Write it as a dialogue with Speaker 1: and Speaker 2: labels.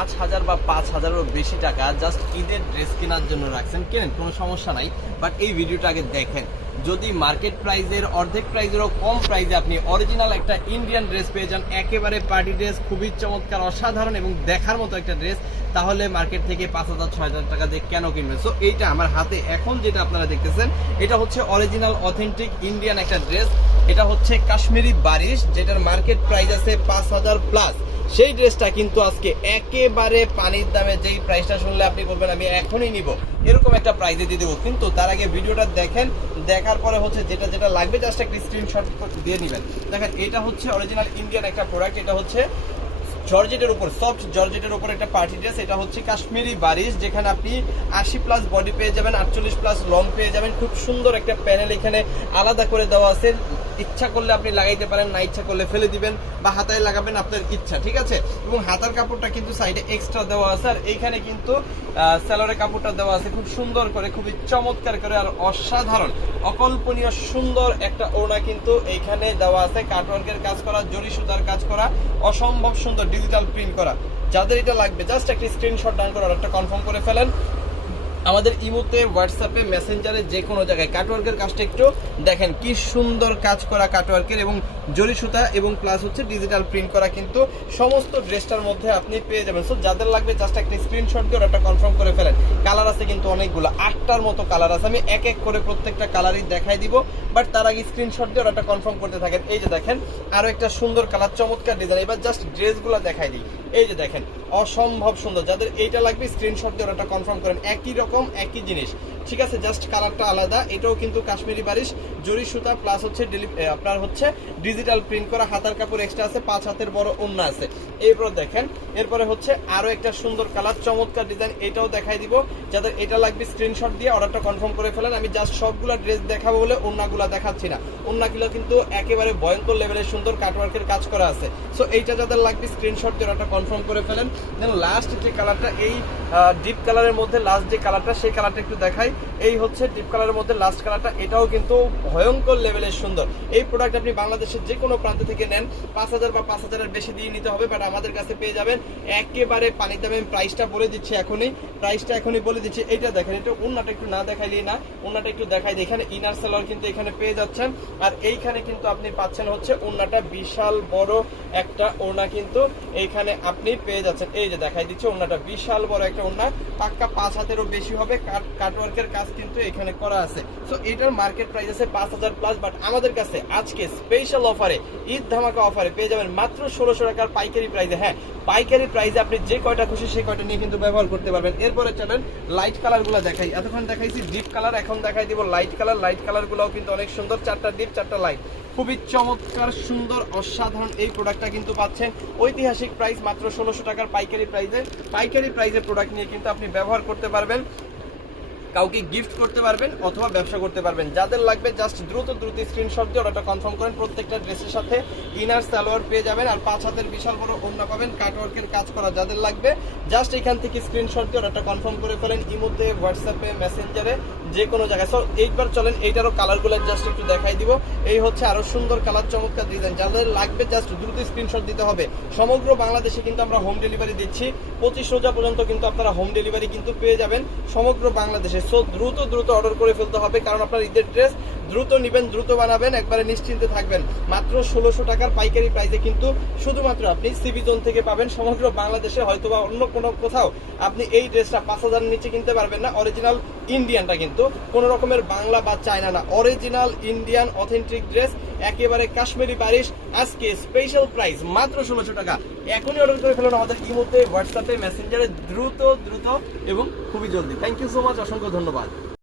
Speaker 1: পাঁচ হাজার বা পাঁচ হাজারেরও বেশি টাকা জাস্ট ঈদের ড্রেস কেনার জন্য রাখছেন। কেনেন? কোনো সমস্যা নাই বাট এই ভিডিওটা আগে দেখেন। যদি মার্কেট প্রাইজের অর্ধেক প্রাইজেরও কম প্রাইসে আপনি অরিজিনাল একটা ইন্ডিয়ান ড্রেস পেয়ে যান, একেবারে পার্টি ড্রেস খুবই চমৎকার, অসাধারণ এবং দেখার মতো একটা ড্রেস তাহলে মার্কেট থেকে পাঁচ হাজার, ছয় হাজার টাকা দিয়ে কেন কিনবেন? সো এইটা আমার হাতে। এখন যেটা আপনারা দেখতেছেন, এটা হচ্ছে অরিজিনাল অথেন্টিক ইন্ডিয়ান একটা ড্রেস এটা হচ্ছে কাশ্মীরি বারিশ, যেটার মার্কেট প্রাইস আছে পাঁচ হাজার প্লাস সেই ড্রেসটা কিন্তু আজকে একেবারে পানির দামে যেই প্রাইসটা শুনলে আপনি বলবেন, আমি এখনই নিব। এরকম একটা প্রাইজে দিয়ে দেবো। কিন্তু তার আগে ভিডিওটা দেখেন, দেখার পরে হচ্ছে যেটা যেটা লাগবে জাস্ট একটা স্ক্রিনশট দিয়ে নেবেন। দেখেন, এটা হচ্ছে অরিজিনাল ইন্ডিয়ান একটা প্রোডাক্ট এটা হচ্ছে জর্জেটের উপর সফট জর্জেটের উপর একটা পার্টি ড্রেস এটা হচ্ছে কাশ্মীরি বারিশ, যেখানে আপনি আশি প্লাস বডি পেয়ে যাবেন, আটচল্লিশ প্লাস লং পেয়ে যাবেন। খুব সুন্দর একটা প্যানেল এখানে আলাদা করে দেওয়া আছে। ইচ্ছা করলে আপনি লাগাইতে পারেন, না ইচ্ছা করলে ফেলে দিবেন বা হাতায় লাগাবেন আপনার ইচ্ছা, ঠিক আছে? এবং হাতার কাপড়টা কিন্তু সাইডে এক্সট্রা দেওয়া আছে, আর এইখানে কিন্তু স্যালোরের কাপড়টা দেওয়া আছে খুব সুন্দর করে, খুবই চমৎকার করে আর অসাধারণ, অকল্পনীয় সুন্দর একটা ওড়না কিন্তু এইখানে দেওয়া আছে। কাটওয়ার্কের কাজ করা জরি সুতার কাজ করা, অসম্ভব সুন্দর ডিজিটাল প্রিন্ট করা। যাদের এটা লাগবে জাস্ট একটা স্ক্রিনশট ডাউন করে অর্ডারটা কনফার্ম করে ফেলেন। আমাদের ইমোতে, হোয়াটসঅ্যাপে, মেসেঞ্জারে যে কোনো জায়গায় কাটওয়ার্কের কাজটা একটু দেখেন কি সুন্দর কাজ করা কাটওয়ার্কের এবং জরি সুতা এবং প্লাস হচ্ছে ডিজিটাল প্রিন্ট করা কিন্তু সমস্ত ড্রেসটার মধ্যে আপনি পেয়ে যাবেন। সো যাদের লাগবে জাস্ট একটা স্ক্রিনশট দিয়ে ওটা কনফার্ম করে ফেলেন। কালার আছে কিন্তু অনেকগুলো। আটটার মতো কালার আছে। আমি এক এক করে প্রত্যেকটা কালারই দেখাই দিব বাট তার আগে স্ক্রিনশট দিয়ে ওটা কনফার্ম করতে থাকেন। এই যে দেখেন আরও একটা সুন্দর কালার চমৎকার ডিজাইন এবার জাস্ট ড্রেসগুলো দেখাই দিই। এই যে দেখেন, অসম্ভব সুন্দর। যাদের এইটা লাগবে স্ক্রিনশট দিয়ে ওটা কনফার্ম করেন। একই রকম একই জিনিস। ঠিক আছে জাস্ট কালারটা আলাদা। এটাও কিন্তু কাশ্মীরি বারিশ, জরি সুতা প্লাস হচ্ছে আপনার হচ্ছে ডিজিটাল প্রিন্ট করা হাতার কাপড় এক্সট্রা আছে, পাঁচ হাতের বড় ওন্না আছে। এরপর দেখেন, এরপরে হচ্ছে আরও একটা সুন্দর কালার চমৎকার ডিজাইন এটাও দেখাই দিব। যাদের এটা লাগবে স্ক্রিনশট দিয়ে অর্ডারটা কনফার্ম করে ফেলেন। আমি জাস্ট সবগুলা ড্রেস দেখাবো বলে ওন্নাগুলা দেখাচ্ছি না। ওন্নাগুলো কিন্তু একেবারে ভয়ঙ্কর লেভেলের সুন্দর কাটওয়ার্কের কাজ করা আছে। সো এইটা যাদের লাগবে স্ক্রিনশট দিয়ে অর্ডারটা কনফার্ম করে ফেলেন। দেন লাস্ট যে কালারটা এই ডিপ কালারের মধ্যে লাস্ট যে কালারটা সেই কালারটা একটু দেখাই। এই হচ্ছে ডিপ কালারের মধ্যে লাস্ট কালারটা এটাও কিন্তু ভয়ঙ্কর লেভেলের সুন্দর। এই প্রোডাক্ট আপনি বাংলাদেশের যে কোনো প্রান্ত থেকে নেন, পাঁচ হাজার বা পাঁচ হাজারের বেশি দিয়ে নিতে হবে বাট আমাদের কাছে পেয়ে যাবেন একেবারে পানির দামে। আমি প্রাইসটা বলে দিচ্ছি এখনই প্রাইসটা এখনই বলে দিচ্ছি। এইটা দেখেন, এটা উন্নাটা একটু না দেখাইলেই না উন্নাটা একটু দেখাই দিই। এখানে ইনার সেলার কিন্তু এখানে পেয়ে যাচ্ছেন। আর এইখানে কিন্তু আপনি পাচ্ছেন হচ্ছে উন্নাটা বিশাল বড় একটা ওড়না কিন্তু এইখানে আপনি পেয়ে যাচ্ছেন। এই যে দেখাই দিচ্ছে, ওড়নাটা বিশাল বড় একটা ওড়না। পাক্কা পাঁচ হাতেরও বেশি হবে, কাট কাটওয়ার্কের কাজ কিন্তু এখানে করা আছে। সো এটার মার্কেট প্রাইস আছে পাঁচ হাজার প্লাস বাট আমাদের কাছে আজকে স্পেশাল অফারে ঈদ ধামাকা অফারে পেয়ে যাবেন মাত্র ষোলোশো টাকার পাইকারি প্রাইসে হ্যাঁ পাইকারি প্রাইসে আপনি যে কয়টা খুশি সেই কয়টা নিয়ে কিন্তু ব্যবহার করতে পারবেন। এরপরে চলেন লাইট কালারগুলো দেখাই। এতক্ষণ দেখাইছি ডিপ কালার এখন দেখাই দিব লাইট কালার লাইট কালার গুলোও কিন্তু অনেক সুন্দর, চারটা ডিপ চারটা লাইট খুবই চমৎকার, সুন্দর, অসাধারণ এই প্রোডাক্টটা কিন্তু পাচ্ছেন। ঐতিহাসিক প্রাইস মাত্র ষোলোশো টাকার পাইকারি প্রাইসে পাইকারি প্রাইসে প্রোডাক্ট নিয়ে কিন্তু আপনি ব্যবহার করতে পারবেন। কাউকে গিফট করতে পারবেন অথবা ব্যবসা করতে পারবেন। যাদের লাগবে জাস্ট দ্রুত দ্রুত স্ক্রিনশট দিয়ে অর্ডারটা কনফার্ম করেন। প্রত্যেকটা ড্রেসের সাথে ইনার সালোয়ার পেয়ে যাবেন আর পাঁচ হাতের বিশাল বড় অন্য পাবেন কাটওয়ার্কের কাজ করা। যাদের লাগবে জাস্ট এখান থেকে স্ক্রিনশট দিয়ে অর্ডারটা কনফার্ম করে ফেলেন। ইমোতে হোয়াটসঅ্যাপে মেসেঞ্জারে যে কোনো জায়গায়। সো এইবার চলেন, এইটারও কালারগুলো জাস্ট একটু দেখাই দিব। এই হচ্ছে আরও সুন্দর কালার চমৎকার ডিজাইন যাদের লাগবে জাস্ট দ্রুত স্ক্রিনশট দিতে হবে। সমগ্র বাংলাদেশে কিন্তু আমরা হোম ডেলিভারি দিচ্ছি। পঁচিশ রোজা পর্যন্ত কিন্তু আপনারা হোম ডেলিভারি কিন্তু পেয়ে যাবেন। সমগ্র বাংলাদেশে সো দ্রুত দ্রুত অর্ডার করে ফেলতে হবে, কারণ আপনার ঈদের ড্রেস দ্রুত নেবেন, দ্রুত বানাবেন, একবারে নিশ্চিন্তে থাকবেন। মাত্র ষোলোশো টাকার পাইকারি প্রাইসে কিন্তু শুধুমাত্র আপনি সিবি জোন থেকে পাবেন। সমগ্র বাংলাদেশে হয়তো বা অন্য কোনো কোথাও আপনি এই ড্রেসটা পাঁচ হাজারের নিচে কিনতে পারবেন না। অরিজিনাল ইন্ডিয়ানটা কিন্তু কোনো রকমের বাংলা বা চায়না না। অরিজিনাল ইন্ডিয়ান অথেন্টিক ড্রেস একেবারে কাশ্মীরি বারিশ আজকে স্পেশাল প্রাইস মাত্র ষোলোশো টাকা। এখনই অর্ডার করে ফেলুন আমাদের ইমোতে হোয়াটসঅ্যাপে মেসেঞ্জারে দ্রুত দ্রুত এবং খুবই জলদি। থ্যাংক ইউ সো মাচ অসংখ্য ধন্যবাদ।